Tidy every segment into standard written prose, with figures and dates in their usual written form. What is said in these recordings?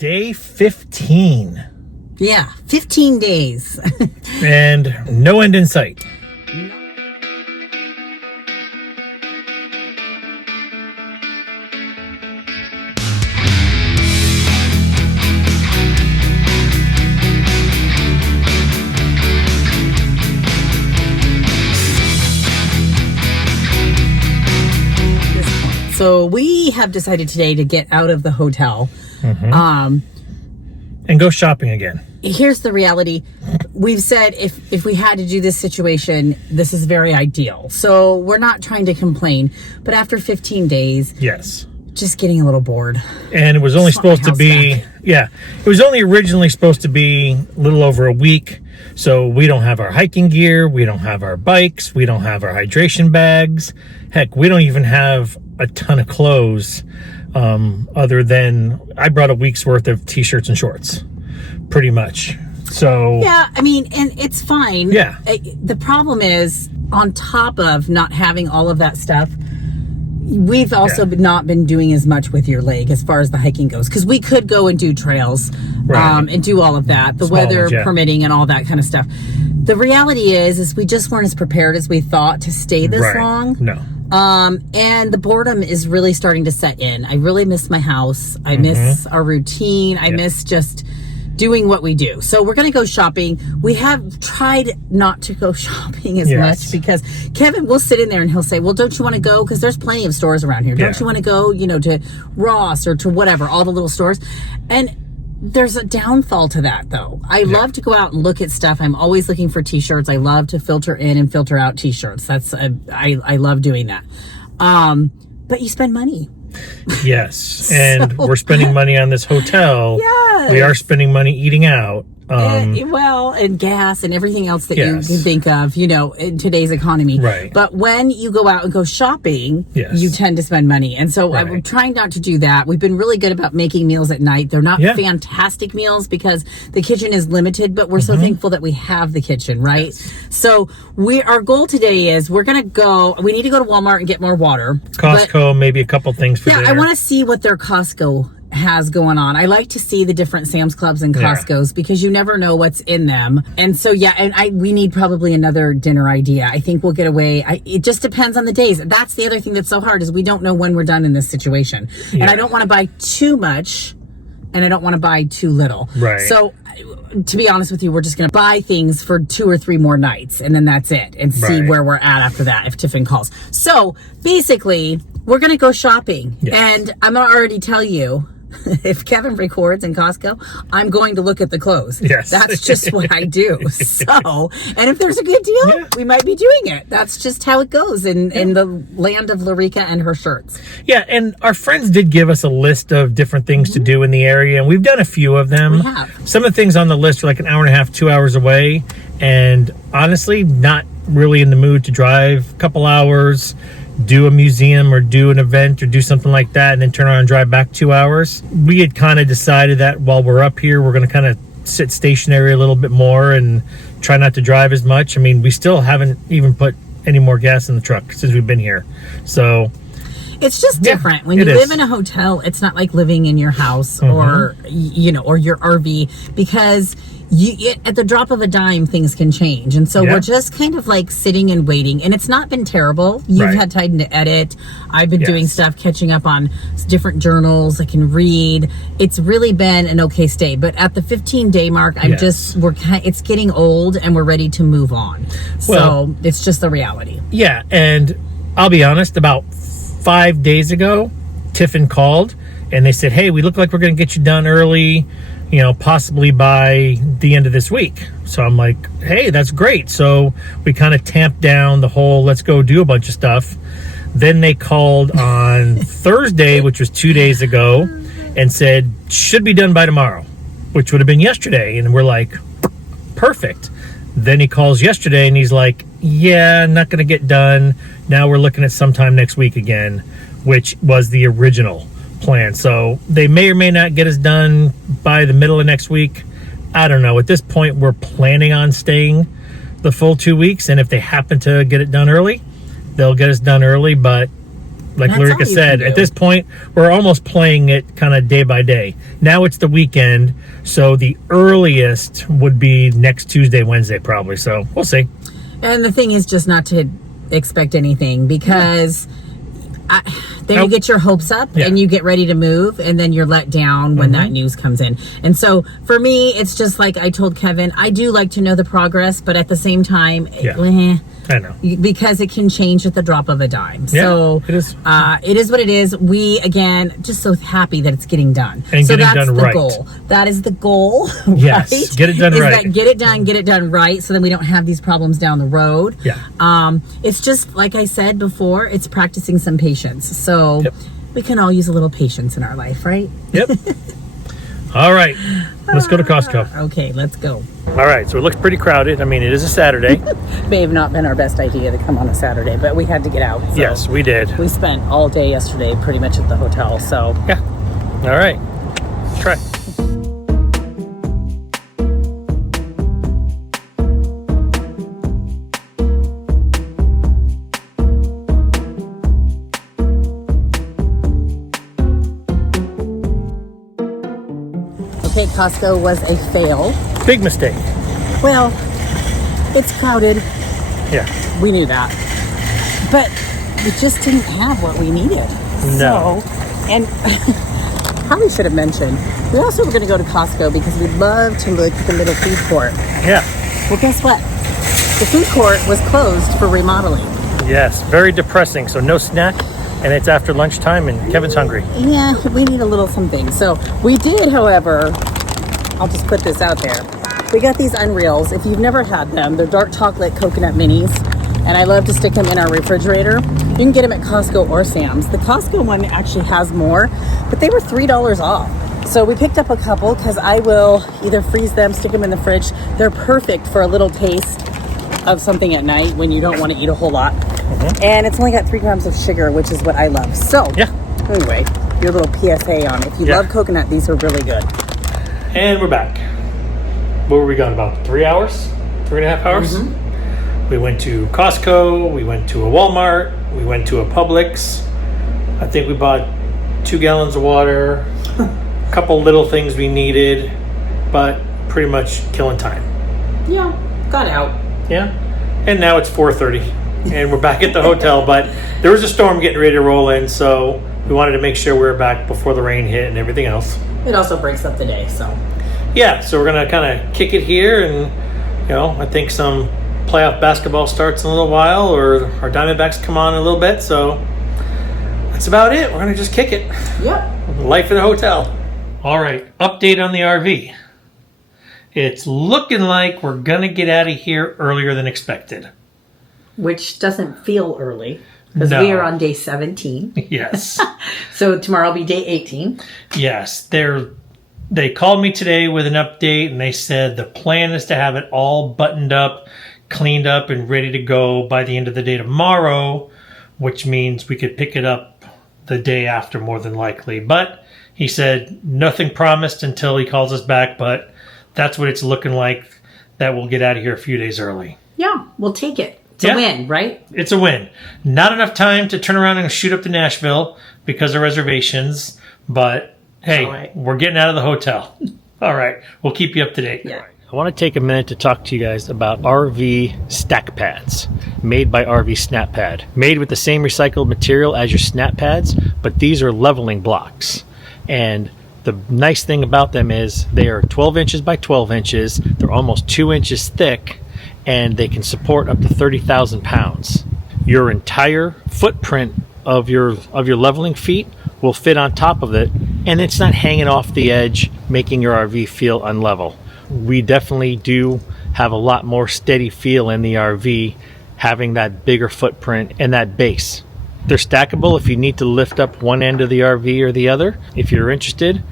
Day 15. Yeah, 15 days. And no end in sight. So we have decided today to get out of the hotel. And go shopping again. Here's the reality. We've said if we had to do this situation, this is very ideal. So we're not trying to complain. But after 15 days, yes, just getting a little bored. And it was only supposed to be, it was only originally supposed to be a little over a week. So we don't have our hiking gear. We don't have our bikes. We don't have our hydration bags. Heck, we don't even have a ton of clothes. Other than I brought a week's worth of t-shirts and shorts, pretty much. So yeah, I mean, and it's fine. Yeah. The problem is, on top of not having all of that stuff, we've also not been doing as much with your leg as far as the hiking goes, because we could go and do trails, and do all of that, the Small weather ones, permitting and all that kind of stuff. The reality is we just weren't as prepared as we thought to stay this long. No. And the boredom is really starting to set in. I really miss my house. I miss our routine. I miss just doing what we do. So we're going to go shopping. We have tried not to go shopping as much, because Kevin will sit in there and he'll say, well, don't you want to go? Because there's plenty of stores around here. Don't you want to go, to Ross or to whatever, all the little stores? And there's a downfall to that, though. I love to go out and look at stuff. I'm always looking for t-shirts. I love to filter in and filter out t-shirts. That's I love doing that. But you spend money. Yes. And we're spending money on this hotel. Yes. We are spending money eating out. And gas and everything else that you think of, in today's economy. Right. But when you go out and go shopping, you tend to spend money. And so I'm trying not to do that. We've been really good about making meals at night. They're not fantastic meals because the kitchen is limited, but we're so thankful that we have the kitchen, right? Yes. So our goal today is we need to go to Walmart and get more water. Costco, maybe a couple things for dinner. I want to see what their Costco has going on. I like to see the different Sam's Clubs and Costco's because you never know what's in them. And so, we need probably another dinner idea. I think we'll get away. It just depends on the days. That's the other thing that's so hard is we don't know when we're done in this situation. Yeah. And I don't want to buy too much and I don't want to buy too little. Right. So to be honest with you, we're just going to buy things for 2 or 3 more nights and then that's it, and see where we're at after that if Tiffin calls. So basically, we're going to go shopping. Yes. And I'm going to already tell you, if Kevin records in Costco, I'm going to look at the clothes. Yes. That's just what I do. So, and if there's a good deal, we might be doing it. That's just how it goes in the land of Larica and her shirts. Yeah, and our friends did give us a list of different things to do in the area, and we've done a few of them. We have. Some of the things on the list are like an hour and a half, 2 hours away, and honestly, not really in the mood to drive a couple hours, do a museum or do an event or do something like that and then turn around and drive back 2 hours. We had kind of decided that while we're up here, we're going to kind of sit stationary a little bit more and try not to drive as much. I mean, we still haven't even put any more gas in the truck since we've been here. So it's just different. When you live in a hotel, it's not like living in your house or, or your RV, because at the drop of a dime, things can change. And so we're just kind of like sitting and waiting. And it's not been terrible. You've had time to edit. I've been doing stuff, catching up on different journals. I can read. It's really been an okay stay. But at the 15-day mark, it's getting old and we're ready to move on. So it's just the reality. Yeah. And I'll be honest, about 5 days ago, Tiffin called and they said, hey, we look like we're going to get you done early, possibly by the end of this week. So I'm like, hey, that's great. So we kind of tamped down the whole let's go do a bunch of stuff. Then they called on Thursday, which was 2 days ago, and said, should be done by tomorrow, which would have been yesterday. And we're like, perfect. Then he calls yesterday and he's like, yeah, not going to get done. Now we're looking at sometime next week again, which was the original plan. So they may or may not get us done by the middle of next week. I don't know. At this point, we're planning on staying the full 2 weeks. And if they happen to get it done early, they'll get us done early. But Like That's all Lurica you said, can at do. this point, we're almost playing it kind of day by day. Now it's the weekend, so the earliest would be next Tuesday, Wednesday, probably. So we'll see. And the thing is just not to expect anything, because then you Nope. get your hopes up Yeah. and you get ready to move, and then you're let down when that news comes in. And so for me, it's just like I told Kevin, I do like to know the progress, but at the same time, I know. because it can change at the drop of a dime. Yeah, So it is. it is what it is. We, again, just so happy that it's getting done. And so getting that's done the right. goal. That is the goal. Yes, right? get it done is right. That get it done right, so then we don't have these problems down the road. Yeah. It's just, like I said before, it's practicing some patience. So Yep. we can all use a little patience in our life, right? Yep. All right. Let's go to Costco. Okay, let's go. All right. So it looks pretty crowded. I mean, it is a Saturday. May have not been our best idea to come on a Saturday, but we had to get out. So Yes, we did. we spent all day yesterday pretty much at the hotel. So Yeah. All right. Try. okay, Costco was a fail. Big mistake. Well, it's crowded. Yeah. We knew that. But we just didn't have what we needed. No. So, and probably should have mentioned, we also were going to go to Costco because we'd love to look at the little food court. Yeah. Well, guess what? The food court was closed for remodeling. Yes. Very depressing. So no snack, and it's after lunchtime, and Kevin's hungry. Yeah, we need a little something. So we did, however, I'll just put this out there. We got these Unreals. If you've never had them, they're dark chocolate coconut minis, and I love to stick them in our refrigerator. You can get them at Costco or Sam's. The Costco one actually has more, but they were $3 off. So we picked up a couple because I will either freeze them, stick them in the fridge. They're perfect for a little taste of something at night when you don't want to eat a whole lot. And it's only got 3 grams of sugar, which is what I love. So Yeah. anyway, your little PSA on it. If you Yeah. love coconut, these are really good. And we're back. What were we gone about? 3 hours? 3.5 hours? We went to Costco. We went to a Walmart. We went to a Publix. I think we bought 2 gallons of water, a couple little things we needed, but pretty much killing time. Yeah, got out. Yeah. And now it's 4:30 and we're back at the hotel, but there was a storm getting ready to roll in, so we wanted to make sure we were back before the rain hit and everything else. It also breaks up the day, so. Yeah, so we're going to kind of kick it here, and I think some playoff basketball starts in a little while, or our Diamondbacks come on in a little bit, so that's about it. We're going to just kick it. Yep. Life in a hotel. All right, update on the RV. It's looking like we're going to get out of here earlier than expected. Which doesn't feel early because No. we are on day 17. Yes. So tomorrow will be day 18. Yes, they called me today with an update, and they said the plan is to have it all buttoned up, cleaned up, and ready to go by the end of the day tomorrow, which means we could pick it up the day after more than likely. But he said nothing promised until he calls us back, but that's what it's looking like, that we'll get out of here a few days early. Yeah, we'll take it. It's Yeah. a win, right? It's a win. Not enough time to turn around and shoot up to Nashville because of reservations, but hey, All right. we're getting out of the hotel. All right, we'll keep you up to date. Yeah. I want to take a minute to talk to you guys about RV stack pads made by RV Snap Pad. Made with the same recycled material as your snap pads, but these are leveling blocks. And the nice thing about them is they are 12 inches by 12 inches. They're almost 2 inches thick, and they can support up to 30,000 pounds. Your entire footprint of your leveling feet will fit on top of it, and it's not hanging off the edge, making your RV feel unlevel. We definitely do have a lot more steady feel in the RV, having that bigger footprint and that base. They're stackable if you need to lift up one end of the RV or the other. If you're interested,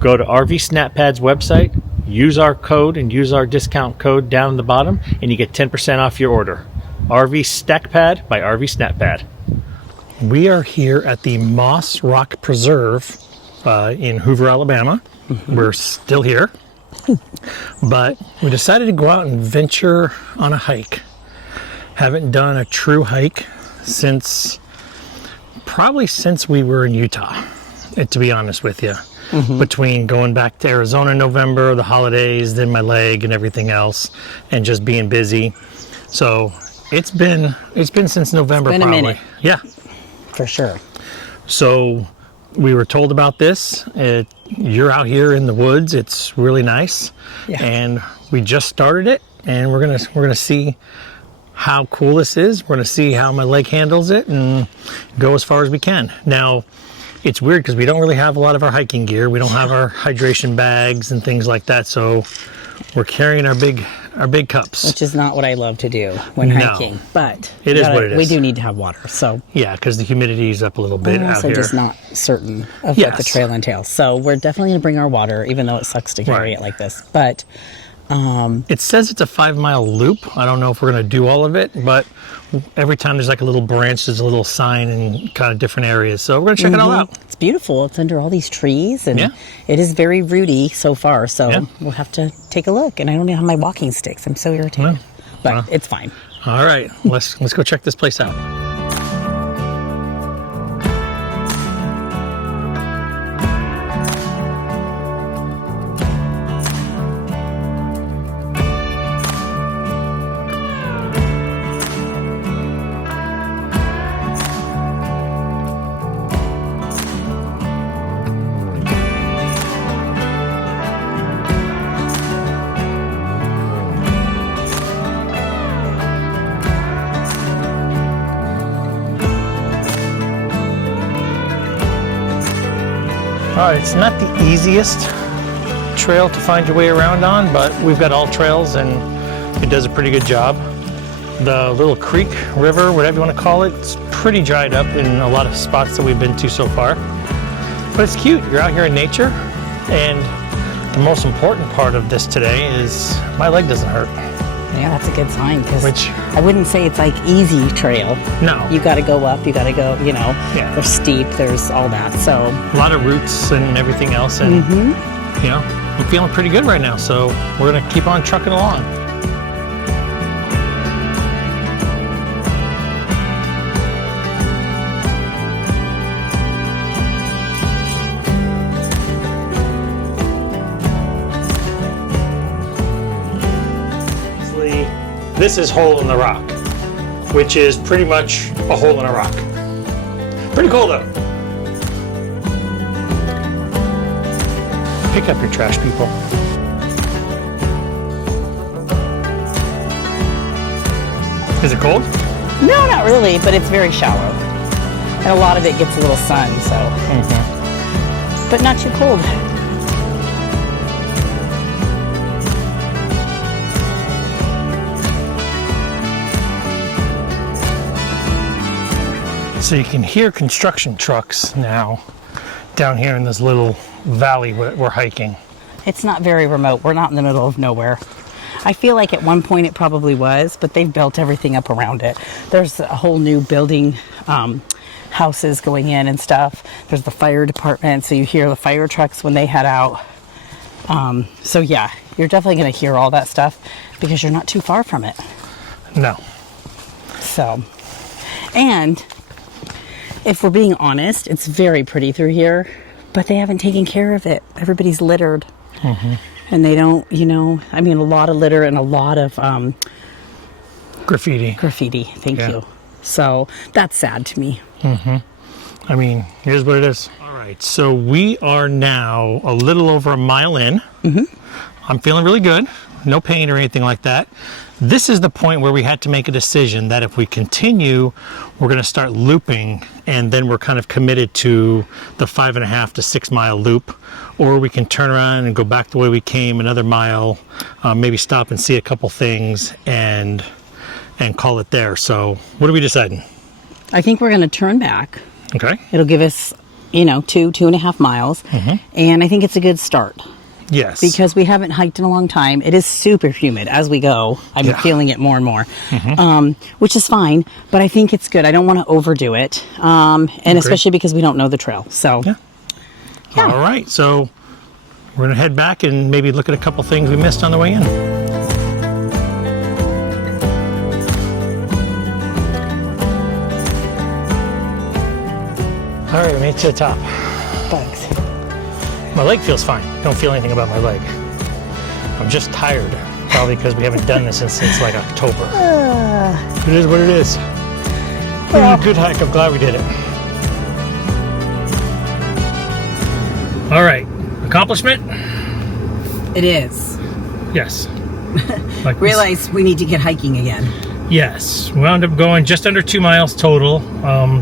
go to RV Snap Pad's website, use our code and use our discount code down the bottom, and you get 10% off your order. RV Stack Pad by RV Snap Pad. We are here at the Moss Rock Preserve in Hoover, Alabama. We're still here, but we decided to go out and venture on a hike. Haven't done a true hike since probably since we were in Utah, to be honest with you. Between going back to Arizona in November, the holidays, then my leg and everything else, and just being busy. So it's been since November, been a probably. minute. Yeah, For sure. so we were told about this. You're out here in the woods. It's really nice, and we just started it, and we're gonna see how cool this is. We're gonna see how my leg handles it, and go as far as we can. Now, it's weird because we don't really have a lot of our hiking gear. We don't have our hydration bags and things like that. So we're carrying our big cups. Which is not what I love to do when hiking, but It is what it is. We do need to have water, so Yeah, because the humidity is up a little bit I'm out also here. just not certain of what the Yes. trail entails. So we're definitely going to bring our water, even though it sucks to carry Right. it like this. But It says it's a 5-mile loop. I don't know if we're going to do all of it, but every time there's like a little branch, there's a little sign in kind of different areas. So we're going to check it all out. it's beautiful. It's under all these trees, and Yeah. it is very rooty so far. So Yeah. we'll have to take a look. And I don't even have my walking sticks. I'm so irritated, but it's fine. All right, let's go check this place out. All right, it's not the easiest trail to find your way around on, but we've got all trails and it does a pretty good job. The little creek, river, whatever you want to call it, it's pretty dried up in a lot of spots that we've been to so far. But it's cute. You're out here in nature, and the most important part of this today is my leg doesn't hurt. Yeah, that's a good sign, because Which- I wouldn't say it's like easy trail. No. You got to go up. You got to go. Yeah. There's steep. There's all that. So A lot of roots and everything else, and I'm feeling pretty good right now, so we're gonna keep on trucking along. This is Hole in the Rock, which is pretty much a hole in a rock. Pretty cool though. Pick up your trash, people. Is it cold? no, not really, but it's very shallow, and a lot of it gets a little sun. So, but not too cold. So you can hear construction trucks now down here in this little valley we're hiking. It's not very remote. We're not in the middle of nowhere. I feel like at one point it probably was, but they've built everything up around it. There's a whole new building, houses going in and stuff. There's the fire department, so you hear the fire trucks when they head out. So yeah, you're definitely going to hear all that stuff because you're not too far from it. No. So, and if we're being honest, it's very pretty through here, but they haven't taken care of it. Everybody's littered. And they don't, a lot of litter and a lot of Graffiti. Thank Yeah. you. So that's sad to me. I mean, here's what it is. All right, so we are now a little over a mile in. I'm feeling really good. No pain or anything like that. This is the point where we had to make a decision that if we continue, we're going to start looping, and then we're kind of committed to the 5.5 to 6 mile loop, or we can turn around and go back the way we came, another mile, maybe stop and see a couple things and call it there. So what are we deciding? I think we're going to turn back. Okay. It'll give us, 2.5 miles. And I think it's a good start Yes. because we haven't hiked in a long time. It is super humid as we go. I'm feeling it more and more, which is fine, but I think it's good. I don't want to overdo it. And especially because we don't know the trail. So, Yeah. All right, so we're gonna head back and maybe look at a couple things we missed on the way in. All right, we made it to the top. Thanks. My leg feels fine. Don't feel anything about my leg. I'm just tired. Probably because we haven't done this since like October. It is what it is. It was a good hike. I'm glad we did it. All right. Accomplishment? It is. Yes. Like Realize we need to get hiking again. Yes. We wound up going just under 2 miles total.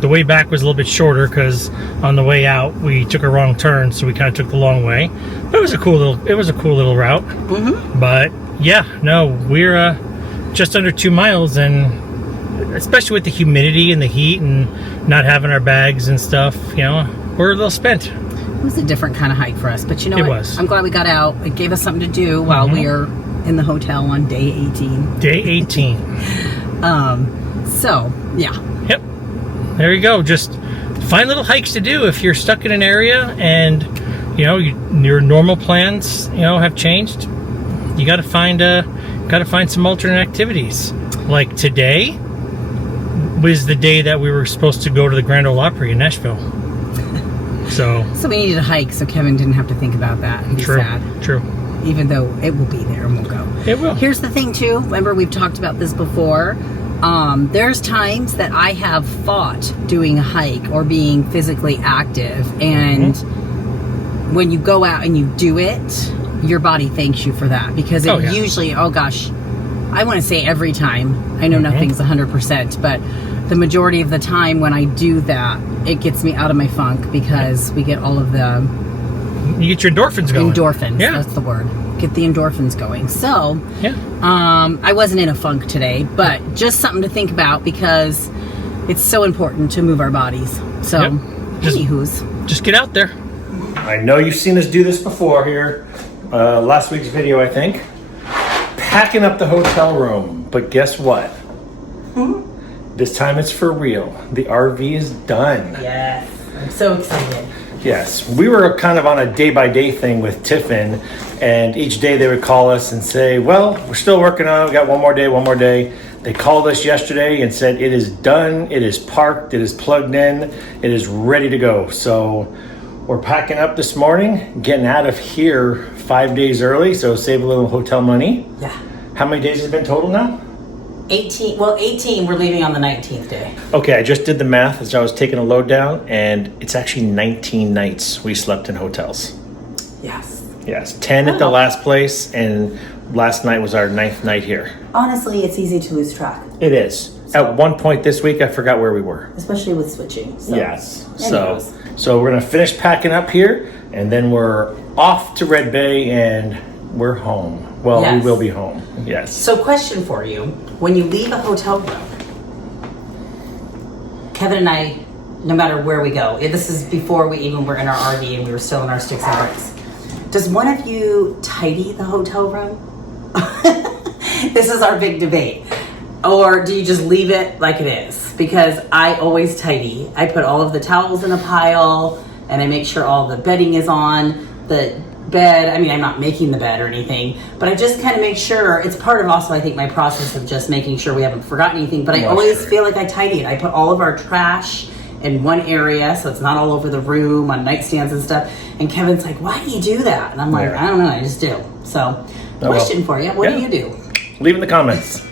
The way back was a little bit shorter because on the way out we took a wrong turn, so we kind of took the long way. But it was a cool little route. Mm-hmm. But yeah, no, we're just under 2 miles, and especially with the humidity and the heat and not having our bags and stuff, you know, we're a little spent. It was a different kind of hike for us, but you know It what? was. I'm glad we got out. It gave us something to do while we were in the hotel on day 18. Day 18. So, yeah. Yep. There you go. Just find little hikes to do if you're stuck in an area and, you know, your normal plans, you know, have changed. You got to find some alternate activities. Like today was the day that we were supposed to go to the Grand Ole Opry in Nashville. So we needed a hike, so Kevin didn't have to think about that. He'd be sad. True. Even though it will be there and we'll go. It will. Here's the thing, too. Remember, we've talked about this before. There's times that I have fought doing a hike or being physically active, and when you go out and you do it, your body thanks you for that, because it usually, oh gosh, I want to say every time. I know nothing's 100%, but the majority of the time when I do that, it gets me out of my funk, because we get all of the... You get your endorphins going. Endorphins, yeah. That's the word. Get the endorphins going. So, yeah. I wasn't in a funk today, but just something to think about, because it's so important to move our bodies. So, anywho's. Just get out there. I know you've seen us do this before here. Last week's video, I think. Packing up the hotel room. But guess what? This time it's for real. The RV is done. Yes. I'm so excited. Yes, we were kind of on a day-by-day thing with Tiffin, and each day they would call us and say, well, we're still working on it, we got one more day. They called us yesterday and said it is done, it is parked, it is plugged in, it is ready to go. So we're packing up this morning, getting out of here 5 days early, so save a little hotel money. Yeah. How many days has it been total now? 18. Well, 18, we're leaving on the 19th day. Okay, I just did the math as I was taking a load down, and it's actually 19 nights we slept in hotels. Yes, 10 at the last place, and last night was our 9th night here. Honestly, it's easy to lose track. It is. At one point this week, I forgot where we were. Especially with switching. So. Yes. So we're going to finish packing up here, and then we're off to Red Bay, and we're home. Well, we will be home. Yes. So, question for you. When you leave a hotel room, Kevin and I, no matter where we go, this is before we even were in our RV and we were still in our sticks and bricks. Does one of you tidy the hotel room? This is our big debate. Or do you just leave it like it is? Because I always tidy. I put all of the towels in a pile, and I make sure all the bedding is on the bed. I mean, I'm not making the bed or anything, but I just kind of make sure. It's part of also, I think, my process of just making sure we haven't forgotten anything, but I always feel like I tidy it. I put all of our trash in one area so it's not all over the room on nightstands and stuff. And Kevin's like, why do you do that? And I'm like, I don't know, I just do. So, question for you. What do you do? Leave in the comments.